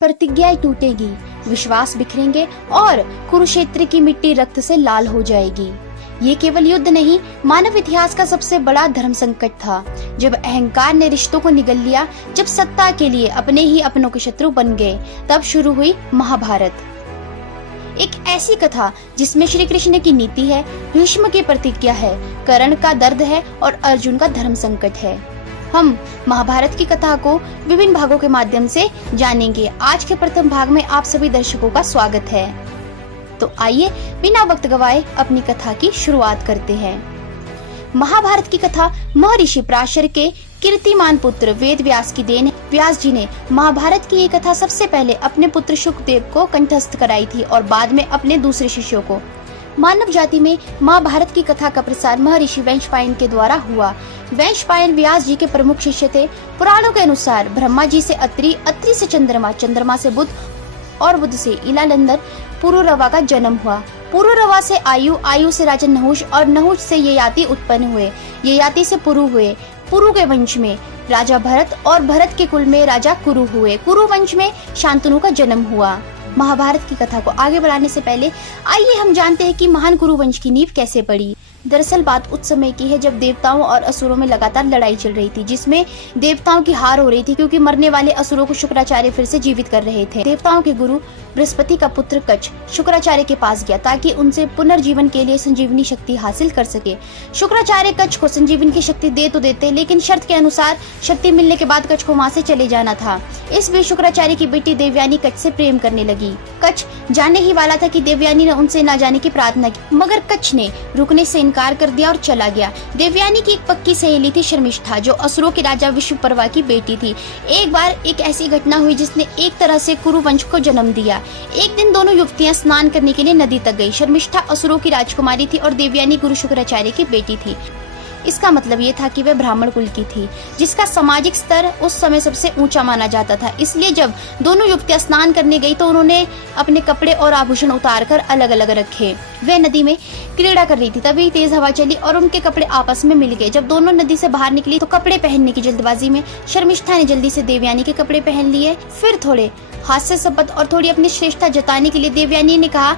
प्रतिज्ञाएं टूटेगी, विश्वास बिखरेंगे और कुरुक्षेत्र की मिट्टी रक्त से लाल हो जाएगी। ये केवल युद्ध नहीं, मानव इतिहास का सबसे बड़ा धर्म संकट था। जब अहंकार ने रिश्तों को निगल लिया, जब सत्ता के लिए अपने ही अपनों के शत्रु बन गए, तब शुरू हुई महाभारत। एक ऐसी कथा जिसमें श्री कृष्ण की नीति है, भीष्म की प्रतिज्ञा है, कर्ण का दर्द है और अर्जुन का धर्म संकट है। हम महाभारत की कथा को विभिन्न भागों के माध्यम से जानेंगे। आज के प्रथम भाग में आप सभी दर्शकों का स्वागत है। तो आइए बिना वक्त गवाए अपनी कथा की शुरुआत करते हैं। महाभारत की कथा महर्षि पराशर के कीर्तिमान पुत्र वेद व्यास की देन है। व्यास जी ने महाभारत की ये कथा सबसे पहले अपने पुत्र शुकदेव को कंठस्थ कराई थी और बाद में अपने दूसरे शिष्यों को। मानव जाति में महाभारत की कथा का प्रसार महर्षि वैशंपायन के द्वारा हुआ। वैशंपायन व्यास जी के प्रमुख शिष्य थे। पुराणों के अनुसार ब्रह्मा जी से अत्रि, अत्रि से चंद्रमा, चंद्रमा से बुध और बुध से इलालंदर पुरुरवा का जन्म हुआ। पुरुरवा से आयु, आयु से राजा नहुष और नहुष से ययाति उत्पन्न हुए। ययाति से पुरु हुए। पुरु के वंश में राजा भरत और भरत के कुल में राजा कुरु हुए। कुरु वंश में शांतनु का जन्म हुआ। महाभारत की कथा को आगे बढ़ाने से पहले आइए हम जानते हैं कि महान कुरु वंश की नींव कैसे पड़ी। दरअसल बात उस समय की है जब देवताओं और असुरों में लगातार लड़ाई चल रही थी, जिसमें देवताओं की हार हो रही थी क्योंकि मरने वाले असुरों को शुक्राचार्य फिर से जीवित कर रहे थे। देवताओं के गुरु बृहस्पति का पुत्र कच्छ शुक्राचार्य के पास गया ताकि उनसे पुनर्जीवन के लिए संजीवनी शक्ति हासिल कर सके। शुक्राचार्य कच्छ को संजीवनी की शक्ति दे तो देते, लेकिन शर्त के अनुसार शक्ति मिलने के बाद कच्छ को वहाँ से चले जाना था। इस बीच शुक्राचार्य की बेटी देवयानी कच्छ से प्रेम करने लगी। कच्छ जाने ही वाला था कि देवयानी ने उनसे न जाने की प्रार्थना की, मगर कच्छ ने रुकने से इनकार कर दिया और चला गया। देवयानी की एक पक्की सहेली थी शर्मिष्ठा, जो असुरों के राजा विश्वपर्वा की बेटी थी। एक बार एक ऐसी घटना हुई जिसने एक तरह से कुरु वंश को जन्म दिया। एक दिन दोनों युवतियां स्नान करने के लिए नदी तक गई। शर्मिष्ठा असुरों की राजकुमारी थी और देवयानी गुरु शुक्राचार्य की बेटी थी। इसका मतलब ये था कि वह ब्राह्मण कुल की थी, जिसका सामाजिक स्तर उस समय सबसे ऊंचा माना जाता था। इसलिए जब दोनों युवतियां स्नान करने गई तो उन्होंने अपने कपड़े और आभूषण उतारकर अलग अलग रखे। वे नदी में क्रीड़ा कर रही थी, तभी तेज हवा चली और उनके कपड़े आपस में मिल गए। जब दोनों नदी से बाहर निकली तो कपड़े पहनने की जल्दबाजी में शर्मिष्ठा ने जल्दी से देवयानी के कपड़े पहन लिए। फिर थोड़े हास्यास्पद और थोड़ी अपनी श्रेष्ठता जताने के लिए देवयानी ने कहा,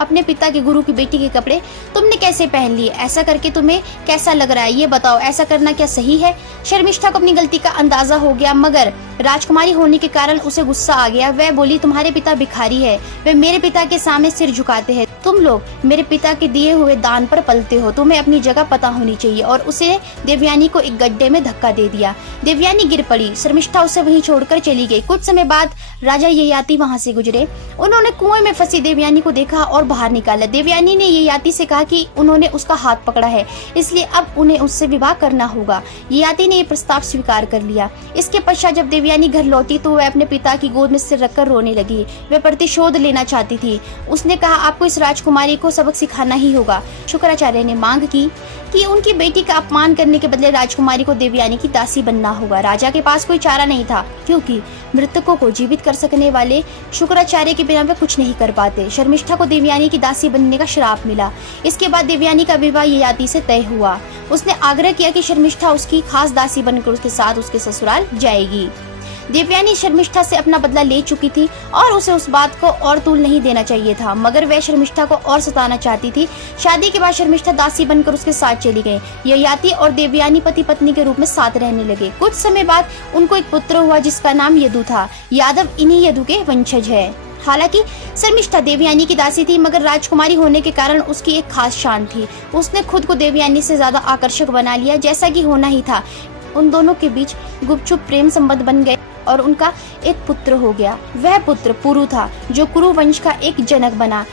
अपने पिता के गुरु की बेटी के कपड़े तुमने कैसे पहन लिए? ऐसा करके तुम्हें कैसा लग रहा है? ये बताओ, ऐसा करना क्या सही है? शर्मिष्ठा को अपनी गलती का अंदाजा हो गया, मगर राजकुमारी होने के कारण उसे गुस्सा आ गया। वह बोली, तुम्हारे पिता भिखारी है, वे मेरे पिता के सामने सिर झुकाते हैं। तुम लोग मेरे पिता के दिए हुए दान पर पलते हो, तुम्हें अपनी जगह पता होनी चाहिए। और उसे देवयानी को एक गड्ढे में धक्का दे दिया। देवयानी गिर पड़ी। शर्मिष्ठा उसे वहीं छोड़कर चली गई। कुछ समय बाद राजा ययाति वहाँ से गुजरे। उन्होंने कुएं में फंसी देवयानी को देखा और बाहर निकाला। देवयानी ने ययाति से कहा कि उन्होंने उसका हाथ पकड़ा है, इसलिए अब उन्हें उससे विवाह करना होगा। ययाति ने यह प्रस्ताव स्वीकार कर लिया। इसके पश्चात जब देवयानी घर लौटी तो वह अपने पिता की गोद में सिर रखकर रोने लगी। वह प्रतिशोध लेना चाहती थी। उसने कहा, आपको इस राजकुमारी को सबक सिखाना ही होगा। शुक्राचार्य ने मांग की कि उनकी बेटी का अपमान करने के बदले राजकुमारी को देवयानी की दासी बनना होगा। राजा के पास कोई चारा नहीं था, क्योंकि मृतकों को जीवित कर सकने वाले शुक्राचार्य के बिना वे कुछ नहीं कर पाते। शर्मिष्ठा को देवयानी की दासी बनने का श्राप मिला। इसके बाद देवयानी का विवाह ययाति से तय हुआ। उसने आग्रह किया कि शर्मिष्ठा उसकी खास दासी बनकर उसके साथ उसके ससुराल जाएगी। देवयानी शर्मिष्ठा से अपना बदला ले चुकी थी और उसे उस बात को और तूल नहीं देना चाहिए था, मगर वह शर्मिष्ठा को और सताना चाहती थी। शादी के बाद शर्मिष्ठा दासी बनकर उसके साथ चली गई। ययाति और देवयानी पति पत्नी के रूप में साथ रहने लगे। कुछ समय बाद उनको एक पुत्र हुआ जिसका नाम यदु था। यादव इन्हीं यदु के वंशज है। हालांकि शर्मिष्ठा देवयानी की दासी थी, मगर राजकुमारी होने के कारण उसकी एक खास शान थी। उसने खुद को देवयानी से ज्यादा आकर्षक बना लिया, जैसा कि होना ही था। उन दोनों के बीच गुपचुप प्रेम संबंध बन गए और उनका एक पुत्र हो गया। वह पुत्र पुरु था, जो कुरु वंश का एक जनक बना।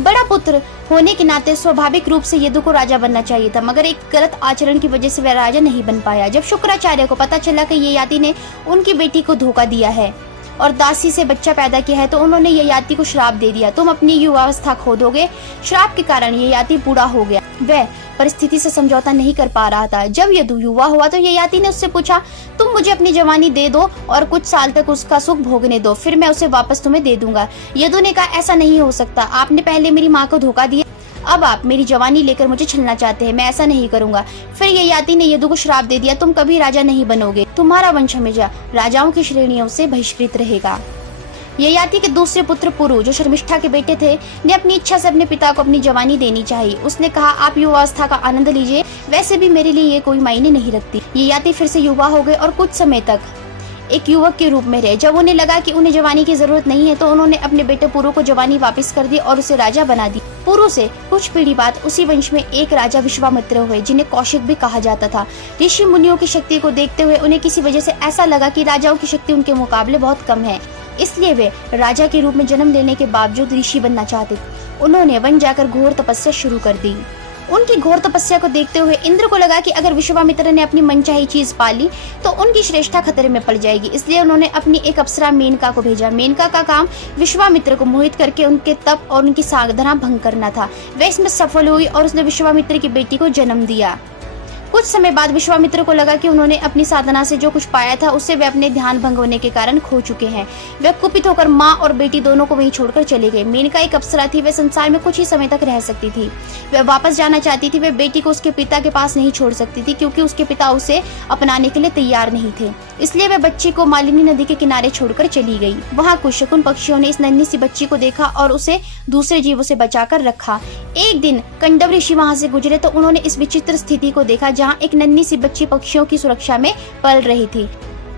बड़ा पुत्र होने के नाते स्वाभाविक रूप से यदु को राजा बनना चाहिए था, मगर एक गलत आचरण की वजह से वह राजा नहीं बन पाया। जब शुक्राचार्य को पता चला कि ययाति ने उनकी बेटी को धोखा दिया है और दासी से बच्चा पैदा किया है, तो उन्होंने ययाति को श्राप दे दिया, तुम अपनी युवावस्था खो दोगे। श्राप के कारण ययाति बूढ़ा हो गया। वह परिस्थिति से समझौता नहीं कर पा रहा था। जब यदु युवा हुआ तो ययाति ने उससे पूछा, तुम मुझे अपनी जवानी दे दो और कुछ साल तक उसका सुख भोगने दो, फिर मैं उसे वापस तुम्हें दे दूंगा। यदु ने कहा, ऐसा नहीं हो सकता, आपने पहले मेरी माँ को धोखा दिया, अब आप मेरी जवानी लेकर मुझे छलना चाहते हैं, मैं ऐसा नहीं करूंगा। फिर ययाति ने यदु को श्राप दे दिया, तुम कभी राजा नहीं बनोगे, तुम्हारा वंश हमेशा राजाओं की श्रेणियों से बहिष्कृत रहेगा। ययाति के दूसरे पुत्र पुरु, जो शर्मिष्ठा के बेटे थे, ने अपनी इच्छा से अपने पिता को अपनी जवानी देनी चाहिए। उसने कहा, आप युवावस्था का आनंद लीजिए, वैसे भी मेरे लिए ये कोई मायने नहीं रखती। ययाति फिर से युवा हो गए और कुछ समय तक एक युवक के रूप में रहे। जब उन्हें लगा कि उन्हें जवानी की जरूरत नहीं है, तो उन्होंने अपने बेटे पुरु को जवानी वापस कर दी और उसे राजा बना दी। पुरु से कुछ पीढ़ी बाद उसी वंश में एक राजा विश्वामित्र हुए, जिन्हें कौशिक भी कहा जाता था। ऋषि मुनियों की शक्ति को देखते हुए उन्हें किसी वजह से ऐसा लगा कि राजाओं की शक्ति उनके मुकाबले बहुत कम है, इसलिए वे राजा के रूप में जन्म लेने के बावजूद ऋषि बनना चाहते थे। उन्होंने वन जाकर घोर तपस्या शुरू कर दी। उनकी घोर तपस्या को देखते हुए इंद्र को लगा कि अगर विश्वामित्र ने अपनी मनचाही चीज पा ली तो उनकी श्रेष्ठता खतरे में पड़ जाएगी, इसलिए उन्होंने अपनी एक अप्सरा मेनका को भेजा। मेनका का काम विश्वामित्र को मोहित करके उनके तप और उनकी साधना भंग करना था। वह इसमें सफल हुई और उसने विश्वामित्र की बेटी को जन्म दिया। कुछ समय बाद विश्वामित्र को लगा कि उन्होंने अपनी साधना से जो कुछ पाया था उससे वे अपने ध्यान भंग होने के कारण खो चुके हैं। वे कुपित होकर माँ और बेटी दोनों को वहीं छोड़कर चले गए। मेनका एक अप्सरा थी, वे संसार में कुछ ही समय तक रह सकती थी। वे वापस जाना चाहती थी। वे बेटी को उसके पिता के पास नहीं छोड़ सकती थी, क्योंकि उसके पिता उसे अपनाने के लिए तैयार नहीं थे। इसलिए वे बच्ची को मालिनी नदी के किनारे छोड़कर चली गई। वहाँ कुछ शकुन पक्षियों ने इस नन्ही सी बच्ची को देखा और उसे दूसरे जीवों से बचाकर रखा। एक दिन कंडव ऋषि वहाँ से गुजरे तो उन्होंने इस विचित्र स्थिति को देखा, जहाँ एक नन्ही सी बच्ची पक्षियों की सुरक्षा में पल रही थी।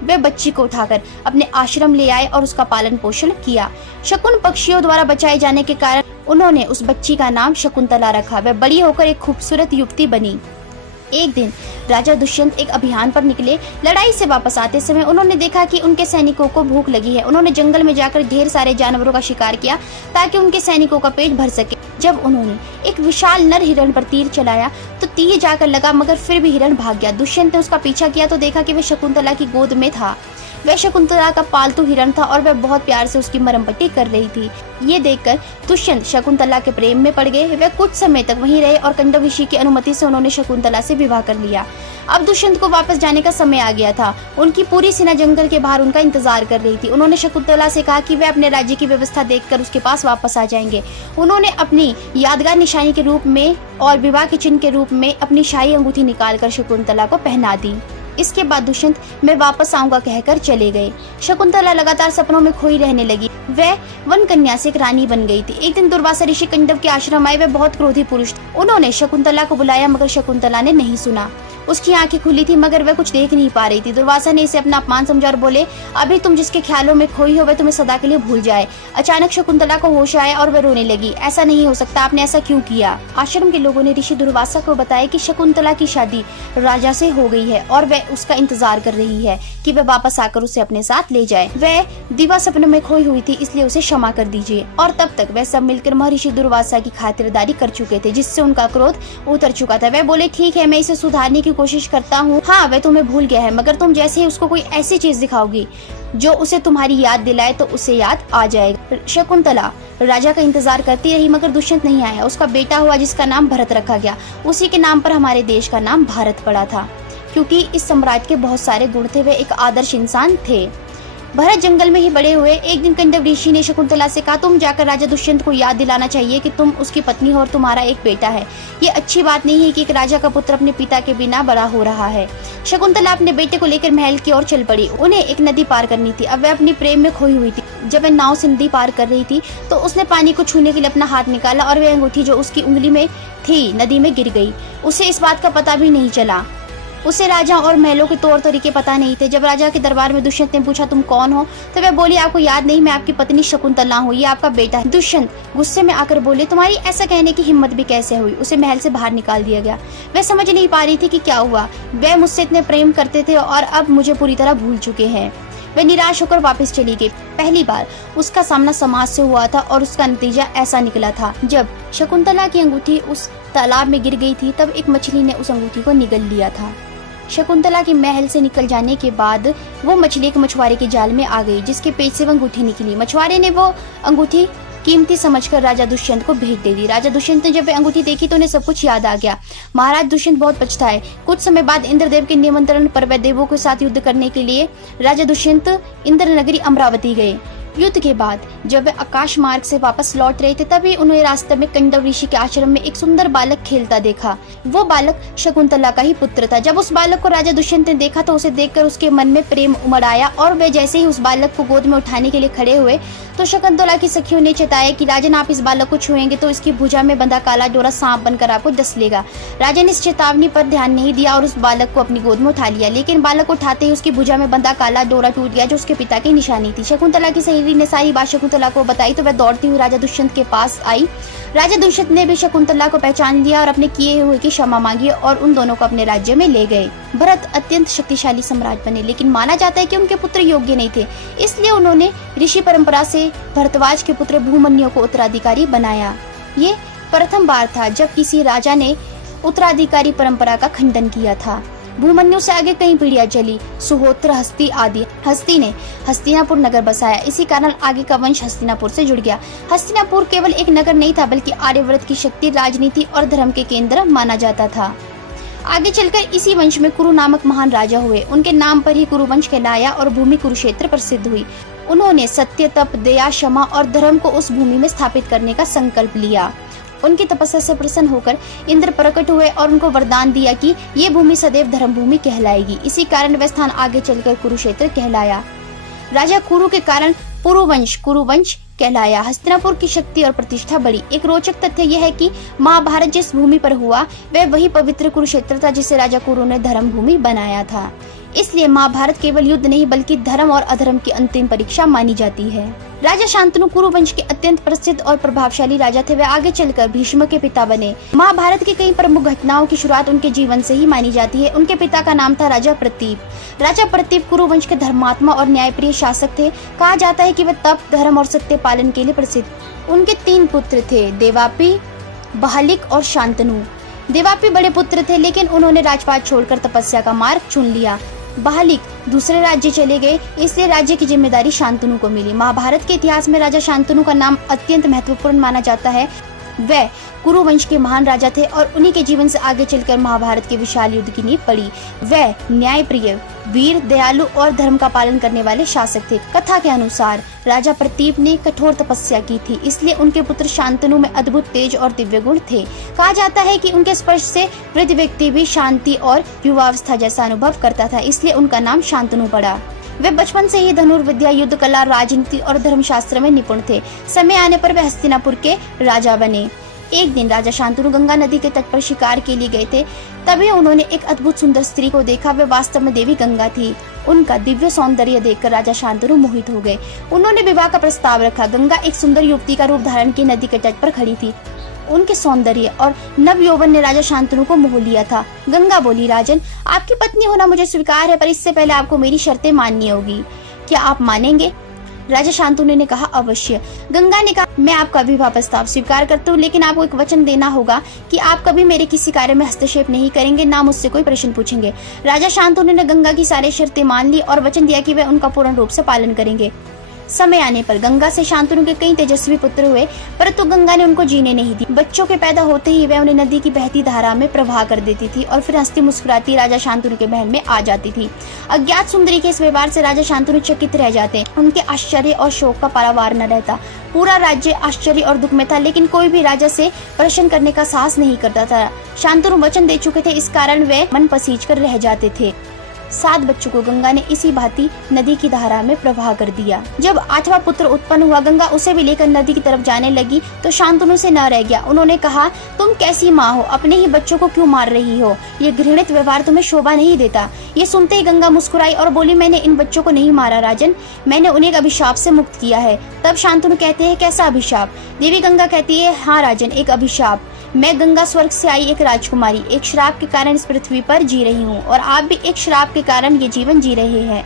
वे बच्ची को उठाकर अपने आश्रम ले आए और उसका पालन पोषण किया। शकुन पक्षियों द्वारा बचाए जाने के कारण उन्होंने उस बच्ची का नाम शकुंतला रखा। वह बड़ी होकर एक खूबसूरत युवती बनी। एक दिन राजा दुष्यंत एक अभियान पर निकले। लड़ाई से वापस आते समय उन्होंने देखा कि उनके सैनिकों को भूख लगी है। उन्होंने जंगल में जाकर ढेर सारे जानवरों का शिकार किया ताकि उनके सैनिकों का पेट भर सके। जब उन्होंने एक विशाल नर हिरण पर तीर चलाया तो तीर जाकर लगा, मगर फिर भी हिरण भाग गया। दुष्यंत ने उसका पीछा किया तो देखा कि वह शकुंतला की गोद में था। वह शकुंतला का पालतू हिरण था और वह बहुत प्यार से उसकी मरम पट्टी कर रही थी। ये देखकर दुष्यंत शकुंतला के प्रेम में पड़ गए। वे कुछ समय तक वहीं रहे और कंडव ऋषि की अनुमति से उन्होंने शकुंतला से विवाह कर लिया। अब दुष्यंत को वापस जाने का समय आ गया था। उनकी पूरी सेना जंगल के बाहर उनका इंतजार कर रही थी। उन्होंने शकुंतला से कहा कि वे अपने राज्य की व्यवस्था देखकर उसके पास वापस आ जाएंगे। उन्होंने अपनी यादगार निशानी के रूप में और विवाह के चिन्ह के रूप में अपनी शाही अंगूठी निकालकर शकुंतला को पहना दी। इसके बाद दुष्यंत मैं वापस आऊंगा कहकर चले गए। शकुंतला लगातार सपनों में खोई रहने लगी। वह वन कन्या से एक रानी बन गई थी। एक दिन दुर्वासा ऋषि कंडव के आश्रम आए। वे बहुत क्रोधी पुरुष थे। उन्होंने शकुंतला को बुलाया, मगर शकुंतला ने नहीं सुना। उसकी आंखें खुली थी, मगर वह कुछ देख नहीं पा रही थी। दुर्वासा ने इसे अपना अपमान समझा और बोले, अभी तुम जिसके ख्यालों में खोई हो वह तुम्हें सदा के लिए भूल जाए। अचानक शकुंतला को होश आया और वह रोने लगी। ऐसा नहीं हो सकता, आपने ऐसा क्यों किया? आश्रम के लोगों ने ऋषि दुर्वासा को बताया कि शकुंतला की शादी राजा से हो गई है और वह उसका इंतजार कर रही है कि वह वापस आकर उसे अपने साथ ले जाए। वह दिवा सपने में खोई हुई थी, इसलिए उसे क्षमा कर दीजिए। और तब तक वह सब मिलकर महर्षि दुर्वासा की खातिरदारी कर चुके थे, जिससे उनका क्रोध उतर चुका था। वह बोले, ठीक है, मैं इसे सुधारने की कोशिश करता हूँ। हाँ, वह तुम्हें भूल गया है, मगर तुम जैसे ही उसको कोई ऐसी चीज दिखाओगी जो उसे तुम्हारी याद दिलाए तो उसे याद आ जाएगा। शकुंतला राजा का इंतजार करती रही, मगर दुष्यंत नहीं आया। उसका बेटा हुआ जिसका नाम भरत रखा गया। उसी के नाम पर हमारे देश का नाम भारत पड़ा था, क्योंकि इस सम्राट के बहुत सारे गुण थे। वे एक आदर्श इंसान थे। भरत जंगल में ही बड़े हुए। एक दिन कंडव ऋषि ने शकुंतला से कहा, तुम जाकर राजा दुष्यंत को याद दिलाना चाहिए कि तुम उसकी पत्नी हो और तुम्हारा एक बेटा है। ये अच्छी बात नहीं है कि एक राजा का पुत्र अपने पिता के बिना बड़ा हो रहा है। शकुंतला अपने बेटे को लेकर महल की ओर चल पड़ी। उन्हें एक नदी पार करनी थी। अब वह अपने प्रेम में खोई हुई थी। जब वह नाव से नदी पार कर रही थी तो उसने पानी को छूने के लिए अपना हाथ निकाला और वह अंगूठी जो उसकी उंगली में थी नदी में गिर गई। उसे इस बात का पता भी नहीं चला। उसे राजा और महलों के तौर तरीके पता नहीं थे। जब राजा के दरबार में दुष्यंत ने पूछा, तुम कौन हो? तो वह बोली, आपको याद नहीं, मैं आपकी पत्नी शकुंतला हूँ, ये आपका बेटा है। दुष्यंत गुस्से में आकर बोले, तुम्हारी ऐसा कहने की हिम्मत भी कैसे हुई? उसे महल से बाहर निकाल दिया गया। वह समझ नहीं पा रही थी कि क्या हुआ। वह मुझसे इतने प्रेम करते थे और अब मुझे पूरी तरह भूल चुके हैं। वह निराश होकर वापस चली गई। पहली बार उसका सामना समाज से हुआ था और उसका नतीजा ऐसा निकला था। जब शकुंतला की अंगूठी उस तालाब में गिर गई थी तब एक मछली ने उस अंगूठी को निगल लिया था। शकुंतला के महल से निकल जाने के बाद वो मछली एक मछुआरे के जाल में आ गई, जिसके पेट से वो अंगूठी निकली। मछुआरे ने वो अंगूठी कीमती समझकर राजा दुष्यंत को भेंट दे दी। राजा दुष्यंत ने जब वह अंगूठी देखी तो उन्हें सब कुछ याद आ गया। महाराज दुष्यंत बहुत पछताए। कुछ समय बाद इंद्रदेव के निमंत्रण पर वह देवों के साथ युद्ध करने के लिए राजा दुष्यंत इंद्र नगरी अमरावती गए। युद्ध के बाद जब वे आकाश मार्ग से वापस लौट रहे थे तभी उन्हें रास्ते में कंडव ऋषि के आश्रम में एक सुंदर बालक खेलता देखा। वो बालक शकुंतला का ही पुत्र था। जब उस बालक को राजा दुष्यंत ने देखा तो उसे देखकर उसके मन में प्रेम उमड़ आया और वे जैसे ही उस बालक को गोद में उठाने के लिए खड़े हुए तो शकुंतला की सखियों ने चेताया कि राजन, आप इस बालक को छुएंगे तो इसकी भुजा में बंधा काला डोरा सांप बनकर आपको डस लेगा। राजा ने इस चेतावनी पर ध्यान नहीं दिया और उस बालक को अपनी गोद में उठा लिया, लेकिन बालक को उठाते ही उसकी भुजा में बंधा काला डोरा टूट गया जो उसके पिता की निशानी थी। शकुंतला की सहेली ने सारी बात शकुंतला को बताई तो वह दौड़ती हुई राजा दुष्यंत के पास आई। राजा दुष्यंत ने भी शकुंतला को पहचान लिया और अपने किए हुए की क्षमा मांगी और उन दोनों को अपने राज्य में ले गए। भरत अत्यंत शक्तिशाली सम्राट बने, लेकिन माना जाता है कि उनके पुत्र योग्य नहीं थे, इसलिए उन्होंने ऋषि परंपरा से भरद्वाज के पुत्र भूमन्यु को उत्तराधिकारी बनाया। ये प्रथम बार था जब किसी राजा ने उत्तराधिकारी परंपरा का खंडन किया था। भूमन्यु से आगे कई पीढ़ियां चली। सुहोत्र, हस्ती आदि। हस्ती ने हस्तिनापुर नगर बसाया, इसी कारण आगे का वंश हस्तिनापुर से जुड़ गया। हस्तिनापुर केवल एक नगर नहीं था बल्कि आर्यव्रत की शक्ति, राजनीति और धर्म के केंद्र माना जाता था। आगे चलकर इसी वंश में कुरु नामक महान राजा हुए। उनके नाम पर ही कुरुवंश कहलाया और भूमि कुरुक्षेत्र प्रसिद्ध हुई। उन्होंने सत्य, तप, दया, क्षमा और धर्म को उस भूमि में स्थापित करने का संकल्प लिया। उनकी तपस्या से प्रसन्न होकर इंद्र प्रकट हुए और उनको वरदान दिया कि ये भूमि सदैव धर्म भूमि कहलाएगी। इसी कारण वह स्थान आगे चलकर कुरुक्षेत्र कहलाया। राजा कुरु के कारण पुरुवंश कुरुवंश कहलाया। हस्तिनापुर की शक्ति और प्रतिष्ठा बढ़ी। एक रोचक तथ्य यह है कि महाभारत जिस भूमि पर हुआ वह वही पवित्र कुरुक्षेत्र था जिसे राजा कुरु ने धर्म भूमि बनाया था। इसलिए महाभारत केवल युद्ध नहीं बल्कि धर्म और अधर्म की अंतिम परीक्षा मानी जाती है। राजा शांतनु कुरुवंश के अत्यंत प्रसिद्ध और प्रभावशाली राजा थे। वे आगे चलकर भीष्म के पिता बने। महाभारत की कई प्रमुख घटनाओं की शुरुआत उनके जीवन से ही मानी जाती है। उनके पिता का नाम था राजा प्रतीप। राजा प्रतीप कुरुवंश के धर्मात्मा और न्यायप्रिय शासक थे। कहा जाता है कि वे तप, धर्म और सत्य पालन के लिए प्रसिद्ध। उनके 3 पुत्र थे, देवापी, बहलिक और शांतनु। देवापी बड़े पुत्र थे लेकिन उन्होंने राजपाट छोड़कर तपस्या का मार्ग चुन लिया। बहलिक दूसरे राज्य चले गए, इसलिए राज्य की जिम्मेदारी शांतनु को मिली। महाभारत के इतिहास में राजा शांतनु का नाम अत्यंत महत्वपूर्ण माना जाता है। वह कुरुवंश के महान राजा थे और उन्हीं के जीवन से आगे चलकर महाभारत के विशाल युद्ध की नींव पड़ी। वह न्यायप्रिय, वीर, दयालु और धर्म का पालन करने वाले शासक थे। कथा के अनुसार राजा प्रतीप ने कठोर तपस्या की थी, इसलिए उनके पुत्र शांतनु में अद्भुत तेज और दिव्य गुण थे। कहा जाता है कि उनके स्पर्श से वृद्ध व्यक्ति भी शांति और युवावस्था जैसा अनुभव करता था, इसलिए उनका नाम शांतनु पड़ा। वे बचपन से ही धनुर्विद्या, युद्ध कला, राजनीति और धर्मशास्त्र में निपुण थे। समय आने पर वे हस्तिनापुर के राजा बने। एक दिन राजा शांतनु गंगा नदी के तट पर शिकार के लिए गए थे। तभी उन्होंने एक अद्भुत सुंदर स्त्री को देखा। वे वास्तव में देवी गंगा थी। उनका दिव्य सौंदर्य देखकर राजा शांतनु मोहित हो गए। उन्होंने विवाह का प्रस्ताव रखा। गंगा एक सुंदर युवती का रूप धारण की नदी के तट पर खड़ी थी। उनके सौंदर्य और नव यौवन ने राजा शांतनु को मोह लिया था। गंगा बोली, राजन, आपकी पत्नी होना मुझे स्वीकार है, पर इससे पहले आपको मेरी शर्तें माननी होगी। क्या आप मानेंगे? राजा शांतनु ने कहा, अवश्य। गंगा ने कहा, मैं आपका विवाह प्रस्ताव स्वीकार करता हूँ, लेकिन आपको एक वचन देना होगा कि आप कभी मेरे किसी कार्य में हस्तक्षेप नहीं करेंगे, ना मुझसे कोई प्रश्न पूछेंगे। राजा शांतनु ने गंगा की सारी शर्तें मान ली और वचन दिया कि वे उनका पूर्ण रूप से पालन करेंगे। समय आने पर गंगा से शांतनु के कई तेजस्वी पुत्र हुए, परंतु गंगा ने उनको जीने नहीं दी। बच्चों के पैदा होते ही वह उन्हें नदी की बहती धारा में प्रवाह कर देती थी और फिर हंसती मुस्कुराती राजा शांतनु के महल में आ जाती थी। अज्ञात सुंदरी के इस व्यवहार से राजा शांतनु चकित रह जाते। उनके आश्चर्य और शोक का पारावार न रहता। पूरा राज्य आश्चर्य और दुख में था, लेकिन कोई भी राजा से प्रश्न करने का साहस नहीं करता था। शांतनु वचन दे चुके थे, इस कारण वे मन पसीज कर रह जाते थे। 7 बच्चों को गंगा ने इसी भांति नदी की धारा में प्रवाह कर दिया। जब 8वां पुत्र उत्पन्न हुआ, गंगा उसे भी लेकर नदी की तरफ जाने लगी तो शांतनु से न रह गया। उन्होंने कहा, तुम कैसी माँ हो, अपने ही बच्चों को क्यों मार रही हो? ये घृणित व्यवहार तुम्हें शोभा नहीं देता। ये सुनते ही गंगा मुस्कुराई और बोली, मैंने इन बच्चों को नहीं मारा राजन, मैंने उन्हें एक अभिशाप से मुक्त किया है। तब शांतनु कहते हैं, कैसा अभिशाप? देवी गंगा कहती है, हाँ राजन, एक अभिशाप। मैं गंगा स्वर्ग से आई एक राजकुमारी, एक श्राप के कारण इस पृथ्वी पर जी रही हूँ और आप भी एक श्राप के कारण ये जीवन जी रहे हैं।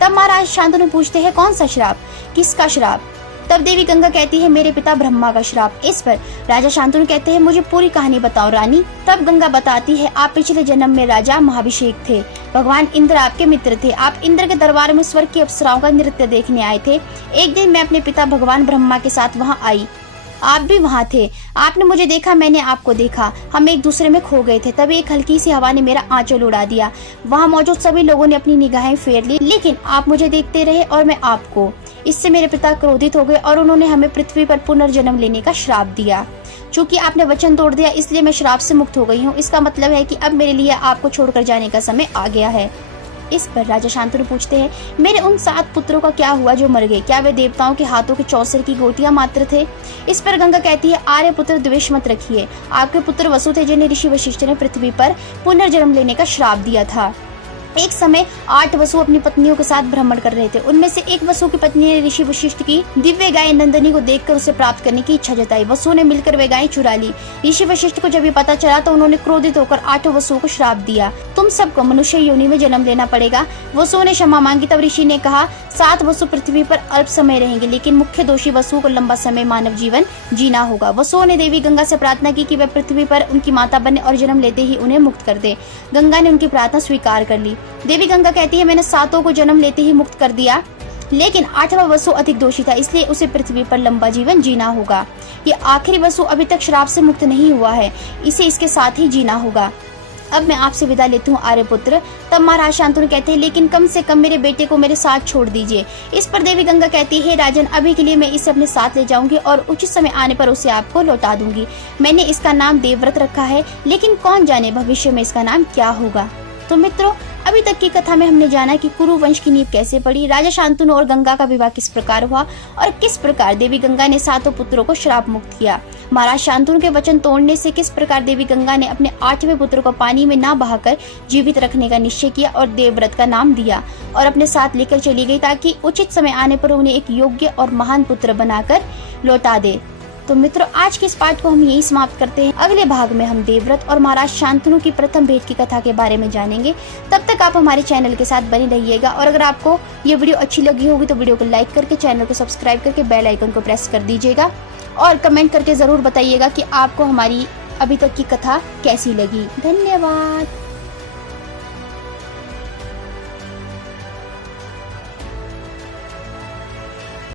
तब महाराज शांतनु पूछते हैं, कौन सा श्राप? किसका श्राप? तब देवी गंगा कहती है, मेरे पिता ब्रह्मा का श्राप। इस पर राजा शांतनु कहते हैं, मुझे पूरी कहानी बताओ रानी। तब गंगा बताती है, आप पिछले जन्म में राजा महाभिषेक थे। भगवान इंद्र आपके मित्र थे। आप इंद्र के दरबार में स्वर्ग की अप्सराओं का नृत्य देखने आए थे। एक दिन मैं अपने पिता भगवान ब्रह्मा के साथ वहाँ आई। आप भी वहाँ थे। आपने मुझे देखा, मैंने आपको देखा। हम एक दूसरे में खो गए थे। तभी एक हल्की सी हवा ने मेरा आंचल उड़ा दिया। वहाँ मौजूद सभी लोगों ने अपनी निगाहें फेर ली, लेकिन आप मुझे देखते रहे और मैं आपको। इससे मेरे पिता क्रोधित हो गए और उन्होंने हमें पृथ्वी पर पुनर्जन्म लेने का श्राप दिया। चूंकि आपने वचन तोड़ दिया इसलिए मैं श्राप से मुक्त हो गई हूँ। इसका मतलब है कि अब मेरे लिए आपको छोड़कर जाने का समय आ गया है। इस पर राजा शांतनु पूछते हैं, मेरे उन 7 पुत्रों का क्या हुआ जो मर गए? क्या वे देवताओं के हाथों के चौसर की गोटियां मात्र थे? इस पर गंगा कहती है, आर्य पुत्र द्वेष मत रखिए। आपके पुत्र वसु थे जिन्हें ऋषि वशिष्ठ ने पृथ्वी पर पुनर्जन्म लेने का श्राप दिया था। एक समय 8 वसु अपनी पत्नियों के साथ भ्रमण कर रहे थे। उनमें से एक वसु की पत्नी ने ऋषि वशिष्ठ की दिव्य गाय नंदनी को देखकर उसे प्राप्त करने की इच्छा जताई। वसुओं ने मिलकर वे गाय चुरा ली। ऋषि वशिष्ठ को जब ये पता चला तो उन्होंने क्रोधित होकर 8 वसुओं को श्राप दिया, तुम सबको मनुष्य योनि में जन्म लेना पड़ेगा। वसुओं ने क्षमा मांगी। तब ऋषि ने कहा, 7 वसु पृथ्वी पर अल्प समय रहेंगे, लेकिन मुख्य दोषी वसुओं को लंबा समय मानव जीवन जीना होगा। वसुओं ने देवी गंगा से प्रार्थना की कि वह पृथ्वी पर उनकी माता बने और जन्म लेते ही उन्हें मुक्त कर दे। गंगा ने उनकी प्रार्थना स्वीकार कर ली। देवी गंगा कहती है, मैंने 7 को जन्म लेते ही मुक्त कर दिया, लेकिन 8वां वसु अधिक दोषी था, इसलिए उसे पृथ्वी पर लंबा जीवन जीना होगा। ये आखिरी वसु अभी तक श्राप से मुक्त नहीं हुआ है, इसे इसके साथ ही जीना होगा। अब मैं आपसे विदा लेती हूँ आर्यपुत्र। तब महाराज शांतनु कहते हैं, लेकिन कम से कम मेरे बेटे को मेरे साथ छोड़ दीजिए। इस पर देवी गंगा कहती है, राजन अभी के लिए मैं इसे अपने साथ ले जाऊंगी और उचित समय आने पर उसे आपको लौटा दूंगी। मैंने इसका नाम देवव्रत रखा है, लेकिन कौन जाने भविष्य में इसका नाम क्या होगा। तो मित्रों, अभी तक की कथा में हमने जाना कि कुरु वंश की नींव कैसे पड़ी, राजा शांतनु और गंगा का विवाह किस प्रकार हुआ और किस प्रकार देवी गंगा ने 7 पुत्रों को श्राप मुक्त किया। महाराज शांतनु के वचन तोड़ने से किस प्रकार देवी गंगा ने अपने 8वें पुत्र को पानी में ना बहाकर जीवित रखने का निश्चय किया और देवव्रत का नाम दिया और अपने साथ लेकर चली गई, ताकि उचित समय आने पर उन्हें एक योग्य और महान पुत्र बनाकर लौटा दे। तो मित्रों, आज के इस पाठ को हम यही समाप्त करते हैं। अगले भाग में हम देवव्रत और महाराज शांतनु की प्रथम भेंट की कथा के बारे में जानेंगे। तब तक आप हमारे चैनल के साथ बने रहिएगा और अगर आपको ये वीडियो अच्छी लगी होगी तो वीडियो को लाइक करके चैनल को सब्सक्राइब करके बेल आइकन को प्रेस कर दीजिएगा और कमेंट करके जरूर बताइएगा कि आपको हमारी अभी तक की कथा कैसी लगी। धन्यवाद।